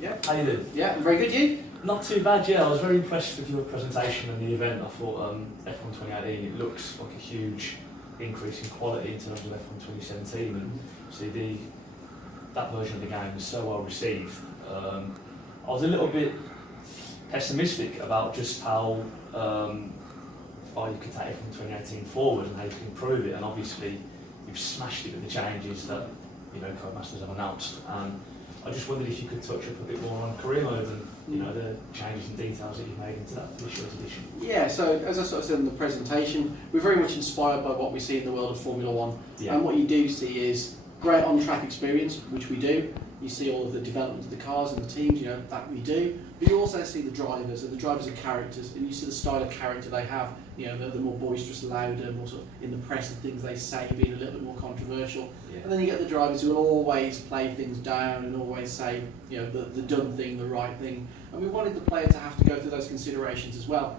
Yeah. How you doing? Yeah, I'm very good. You? Not too bad, yeah. I was very impressed with your presentation and the event. I thought F1 2018, it looks like a huge increase in quality in terms of F1 2017, and see that version of the game was so well received. I was a little bit pessimistic about just how far you could take F1 2018 forward and how you can improve it, and obviously you've smashed it with the changes that Codemasters have announced. And I just wondered if you could touch up a bit more on career mode and the changes and details that you've made into this year's edition. Yeah, so as I sort of said in the presentation, we're very much inspired by what we see in the world of Formula One. Yeah. And what you do see is great on-track experience, which we do. You see all of the development of the cars and the teams, that we do. But you also see the drivers, and the drivers are characters, and you see the style of character they have. The more boisterous, louder, more sort of in the press and things they say being a little bit more controversial. Yeah. And then you get the drivers who will always play things down and always say, the done thing, the right thing. And we wanted the player to have to go through those considerations as well.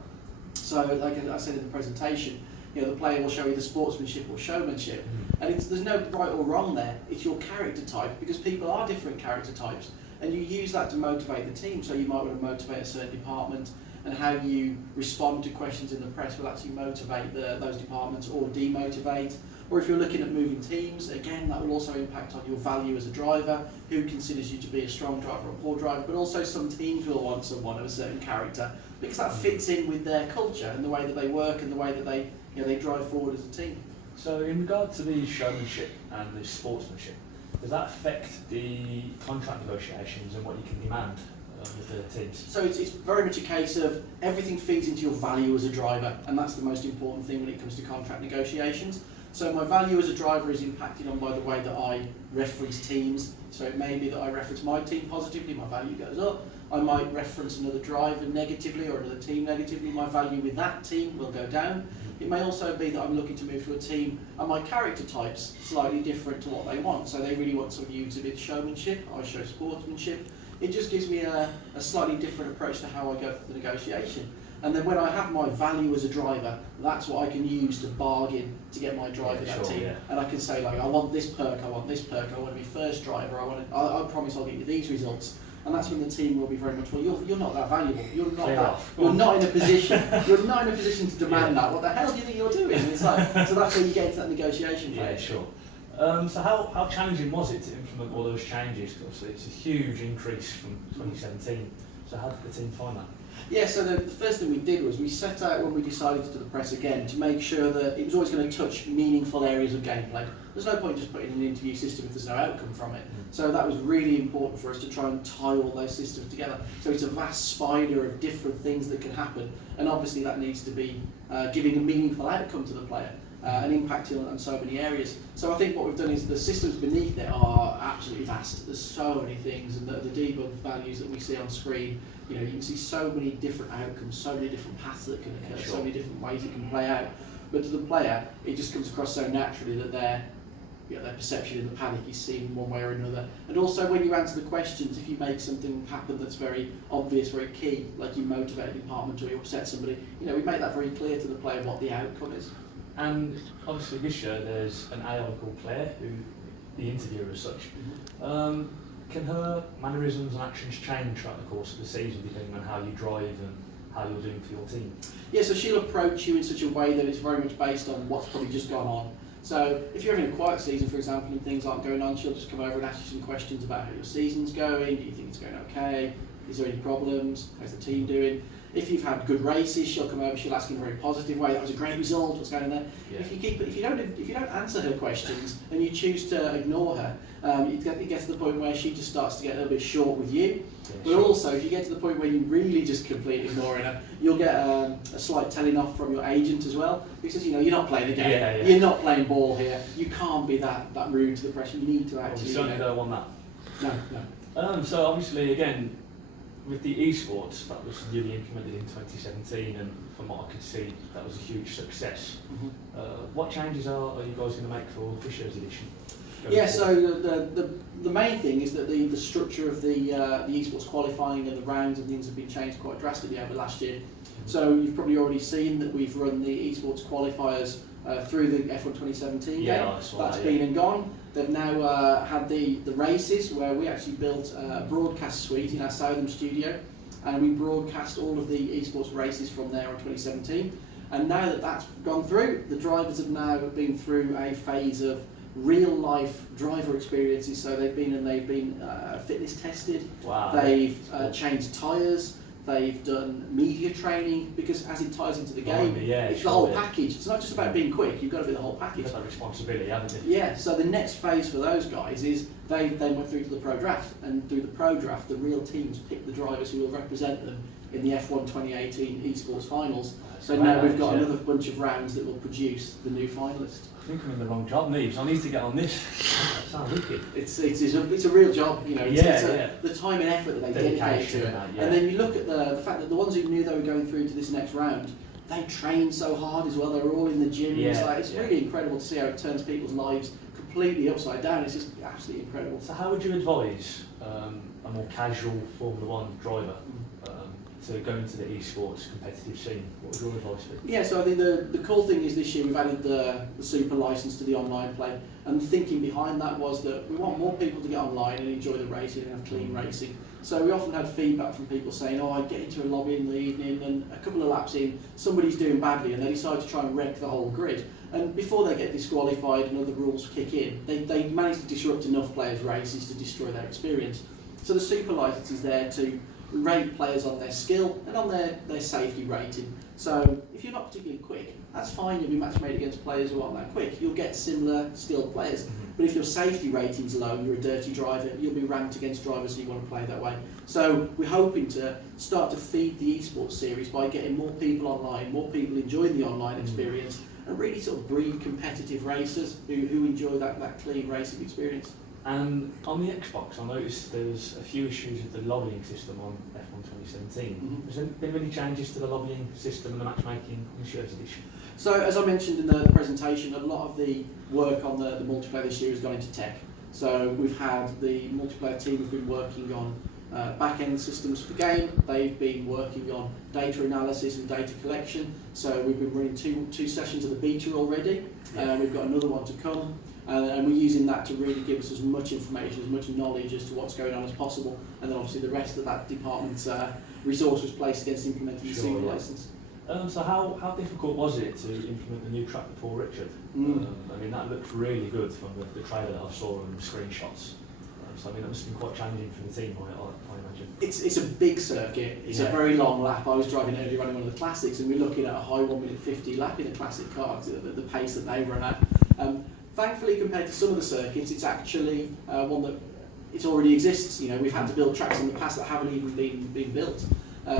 So, like I said in the presentation, the player will show either sportsmanship or showmanship. And there's no right or wrong there. It's your character type, because people are different character types. And you use that to motivate the team. So you might want to motivate a certain department, and how you respond to questions in the press will actually motivate those departments or demotivate. Or if you're looking at moving teams, again, that will also impact on your value as a driver, who considers you to be a strong driver or a poor driver. But also some teams will want someone of a certain character, because that fits in with their culture and the way that they work and the way that they drive forward as a team. So in regard to the showmanship and the sportsmanship, does that affect the contract negotiations and what you can demand with the teams? So it's very much a case of everything feeds into your value as a driver, and that's the most important thing when it comes to contract negotiations. So my value as a driver is impacted on by the way that I reference teams. So it may be that I reference my team positively, my value goes up. I might reference another driver negatively or another team negatively, my value with that team will go down. It may also be that I'm looking to move to a team and my character type's slightly different to what they want. So they really want someone who exhibits showmanship, I show sportsmanship. It just gives me a slightly different approach to how I go through the negotiation. And then when I have my value as a driver, that's what I can use to bargain to get my drive in that team. Yeah. And I can say, like, I want this perk, I want this perk, I want to be first driver, I promise I'll get you these results. And that's when the team will be very much, well, you're not that valuable. You're not in a position to demand that. What the hell do you think you're doing? And it's like, so that's where you get into that negotiation phase. Yeah, sure. So how challenging was it to implement all those changes? Because obviously it's a huge increase from 2017. So how did the team find that? Yeah, so the first thing we did was we set out, when we decided to do the press again, to make sure that it was always going to touch meaningful areas of gameplay. There's no point just putting an interview system if there's no outcome from it. So that was really important for us to try and tie all those systems together. So it's a vast spider of different things that can happen, and obviously that needs to be giving a meaningful outcome to the player. And impacting on so many areas. So I think what we've done is the systems beneath it are absolutely vast. There's so many things, and the debug values that we see on screen, you can see so many different outcomes, so many different paths that can occur, so many different ways it can play out. But to the player, it just comes across so naturally that their perception and the panic is seen one way or another. And also when you answer the questions, if you make something happen that's very obvious, very key, like you motivate a department or you upset somebody, we make that very clear to the player what the outcome is. And obviously this year there's an AI called Claire, who the interviewer as such. Can her mannerisms and actions change throughout the course of the season depending on how you drive and how you're doing for your team? Yeah, so she'll approach you in such a way that it's very much based on what's probably just gone on. So if you're having a quiet season, for example, and things aren't going on, she'll just come over and ask you some questions about how your season's going. Do you think it's going okay? Is there any problems? How's the team doing? If you've had good races, she'll come over. She'll ask in a very positive way. That was a great result. What's going on there? Yeah. If you don't answer her questions and you choose to ignore her, it gets to the point where she just starts to get a little bit short with you. Yeah, but also, if you get to the point where you really just completely ignoring her, you'll get a slight telling off from your agent as well, because you're not playing a game. Yeah. You're not playing ball here. You can't be that rude to the press. You need to actually. You certainly don't want that. No. So obviously, again, with the eSports, that was newly implemented in 2017, and from what I could see, that was a huge success. What changes are you guys going to make for this year's edition? Yeah, so the main thing is that the structure of the eSports qualifying and the rounds and things have been changed quite drastically over last year. So you've probably already seen that we've run the eSports qualifiers through the F1 2017 game. That's been and gone. They've now had the races where we actually built a broadcast suite in our Southam studio, and we broadcast all of the eSports races from there in 2017. And now that that's gone through, the drivers have now been through a phase of real life driver experiences. So they've been fitness tested. Wow. They've changed tyres. They've done media training, because as it ties into the game, it's the whole package. It's not just about being quick, you've got to be the whole package. That's that responsibility, haven't you? Yeah, so the next phase for those guys is they went through to the Pro Draft, and through the Pro Draft, the real teams pick the drivers who will represent them in the F1 2018 eSports finals. So now we've got another bunch of rounds that will produce the new finalists. I think I'm in the wrong job, Neves. I need to get on this. That sounds wicked. It's a real job, you know. The time and effort that they dedicate to it. And then you look at the fact that the ones who knew they were going through to this next round, they trained so hard as well. They were all in the gym. It's really incredible to see how it turns people's lives completely upside down. It's just absolutely incredible. So how would you advise a more casual Formula One driver to go into the eSports competitive scene? What would your advice be? Yeah, so I think the cool thing is this year we've added the super license to the online play, and the thinking behind that was that we want more people to get online and enjoy the racing and have clean racing. So we often had feedback from people saying, I get into a lobby in the evening and a couple of laps in, somebody's doing badly and they decide to try and wreck the whole grid. And before they get disqualified and other rules kick in, they manage to disrupt enough players' races to destroy their experience. So the super license is there to rate players on their skill and on their safety rating. So if you're not particularly quick, that's fine, you'll be match made against players who aren't that quick. You'll get similar skilled players. But if your safety rating's low and you're a dirty driver, you'll be ranked against drivers who want to play that way. So we're hoping to start to feed the eSports series by getting more people online, more people enjoying the online experience, and really sort of breed competitive racers who enjoy that clean racing experience. And on the Xbox, I noticed there was a few issues with the lobbying system on F1 2017. Has there been any changes to the lobbying system and the matchmaking on the Shirts edition? So as I mentioned in the presentation, a lot of the work on the multiplayer this year has gone into tech. So we've had the multiplayer team have been working on back-end systems for the game. They've been working on data analysis and data collection. So we've been running two sessions of the beta already. We've got another one to come. And we're using that to really give us as much information, as much knowledge as to what's going on as possible. And then obviously the rest of that department's resource was placed against implementing the super license. So how difficult was it to implement the new track with Paul Richard? I mean, that looked really good from the trailer that I saw and the screenshots. So I mean, that must have been quite challenging for the team, I imagine. It's a big circuit. It's a very long lap. I was driving earlier running one of the classics, and we're looking at a high 1:50 lap in a classic car, the pace that they run at. Thankfully, compared to some of the circuits, it's actually one that it already exists. You know, we've had to build tracks in the past that haven't even been built.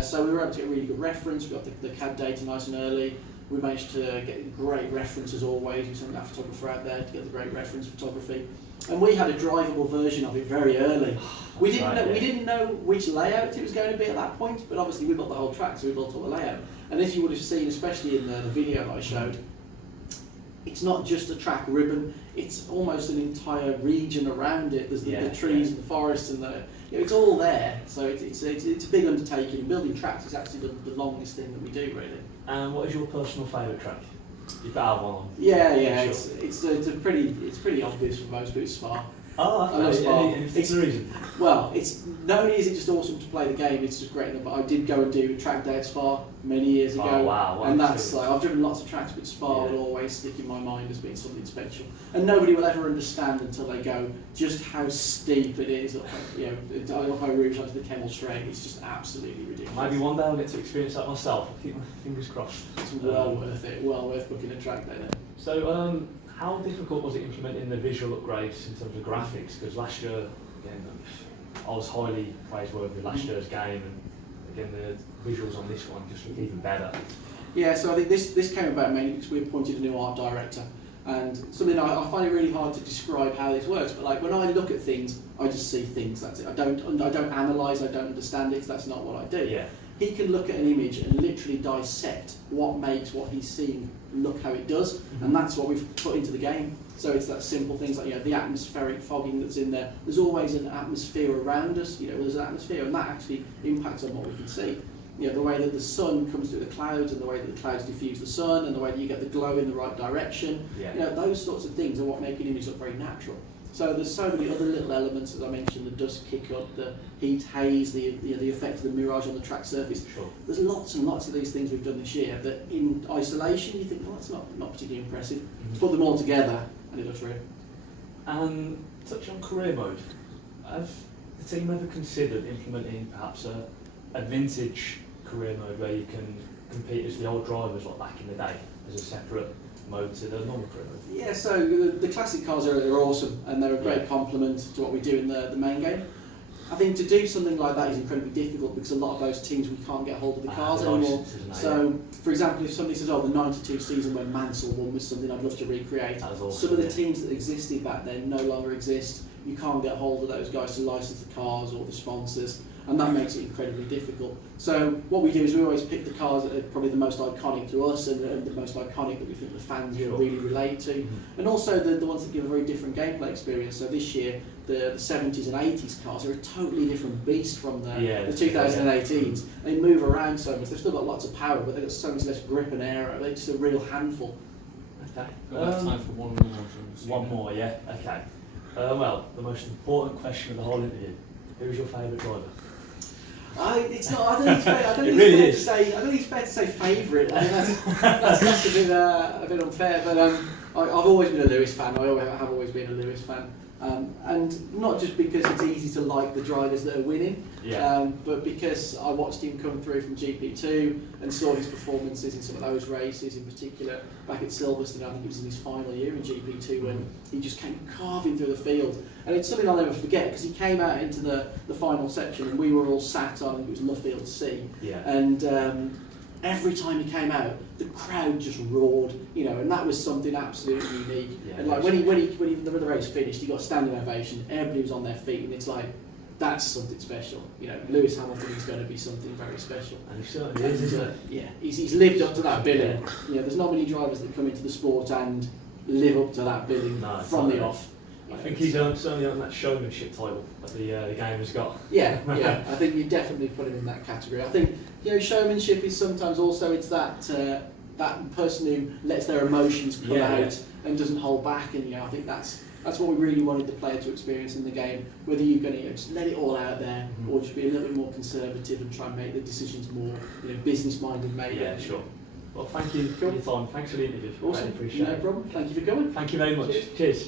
So we were able to get a really good reference. We got the CAD data nice and early. We managed to get great reference as always. We sent that photographer out there to get the great reference photography. And we had a drivable version of it very early. We didn't know which layout it was going to be at that point, but obviously we built the whole track, so we built all the layout. And as you would have seen, especially in the video that I showed, it's not just a track ribbon, it's almost an entire region around it. There's the trees and the forests and it's all there. So it's a big undertaking, and building tracks is actually the longest thing that we do, really. And what is your personal favourite track? You better have one on. Yeah. Sure. It's pretty obvious for most people. It's Spa. Oh, okay. I love Spa. Any particular reason? Well, it's not only is it just awesome to play the game, it's just great. But I did go and do a track day at Spa many years ago. Oh, wow. And that's like, I've driven lots of tracks, but Spa will always stick in my mind as being something special. And nobody will ever understand until they go just how steep it is. Up High Rouge onto the Kemmel Straight. It's just absolutely ridiculous. Maybe one day I'll get to experience that myself. I'll keep my fingers crossed. It's well worth it. Well worth booking a track day there. So, how difficult was it implementing the visual upgrades in terms of graphics? Because last year, again, I was highly praiseworthy with last year's game, and again, the visuals on this one just look even better. Yeah, so I think this came about mainly because we appointed a new art director, and something I find it really hard to describe how this works. But like when I look at things, I just see things. That's it. I don't analyse. I don't understand it. 'Cause that's not what I do. Yeah. He can look at an image and literally dissect what makes what he's seeing look how it does, and that's what we've put into the game. So it's that simple things like the atmospheric fogging that's in there. There's always an atmosphere around us. There's an atmosphere, and that actually impacts on what we can see. The way that the sun comes through the clouds, and the way that the clouds diffuse the sun, and the way that you get the glow in the right direction. Yeah. Those sorts of things are what make an image look very natural. So there's so many other little elements, as I mentioned, the dust kick-up, the heat haze, the effect of the mirage on the track surface. Sure. There's lots and lots of these things we've done this year that in isolation you think, well, that's not particularly impressive. Mm-hmm. Put them all together and it looks real. And touch on career mode. Have the team ever considered implementing perhaps a vintage career mode where you can compete as the old drivers like back in the day as a separate mode to the normal career mode? Yeah, so the classic cars are awesome and they're a great complement to what we do in the main game. I think to do something like that is incredibly difficult because a lot of those teams we can't get hold of the cars anymore. So, for example, if somebody says, oh, the 92 season when Mansell won was something I'd love to recreate, Awesome, some of the teams that existed back then no longer exist. You can't get hold of those guys to license the cars or the sponsors, and that makes it incredibly difficult. So what we do is we always pick the cars that are probably the most iconic to us and the most iconic that we think the fans will really relate to, and also the ones that give a very different gameplay experience. So this year, the 70s and 80s cars are a totally different beast from the 2018s. They move around so much. They've still got lots of power, but they've got so much less grip and aero. They're just a real handful. Okay. We've got time for one more. One more, yeah. Okay. Well, the most important question of the whole interview: who's your favourite driver? It's not. I don't think it's fair. I don't It think really it's fair to say. I don't think it's fair to say favourite. I mean, that's a bit unfair. But I've always been a Lewis fan. I have always been a Lewis fan. And not just because it's easy to like the drivers that are winning, but because I watched him come through from GP2 and saw his performances in some of those races, in particular back at Silverstone. I think it was in his final year in GP2 when he just came carving through the field. And it's something I'll never forget because he came out into the final section and we were all sat on, I think it was Luffield C. And every time he came out, the crowd just roared, and that was something absolutely unique. And like when the race finished, he got a standing ovation. Everybody was on their feet, and it's like that's something special. Lewis Hamilton is going to be something very special. And he certainly is, isn't he? Yeah, he's lived up to that billing. There's not many drivers that come into the sport and live up to that billing from the off. I think he's certainly earned that showmanship title that the game has got. Yeah, I think you definitely put him in that category. I think showmanship is sometimes also it's that person who lets their emotions come out and doesn't hold back. And I think that's what we really wanted the player to experience in the game. Whether you're going to just let it all out there, or just be a little bit more conservative and try and make the decisions more business minded. Maybe. Yeah, sure. Well, thank you for your time. Thanks for the interview. Awesome. Really appreciate it. No problem. Thank you for coming. Thank you very much. Cheers.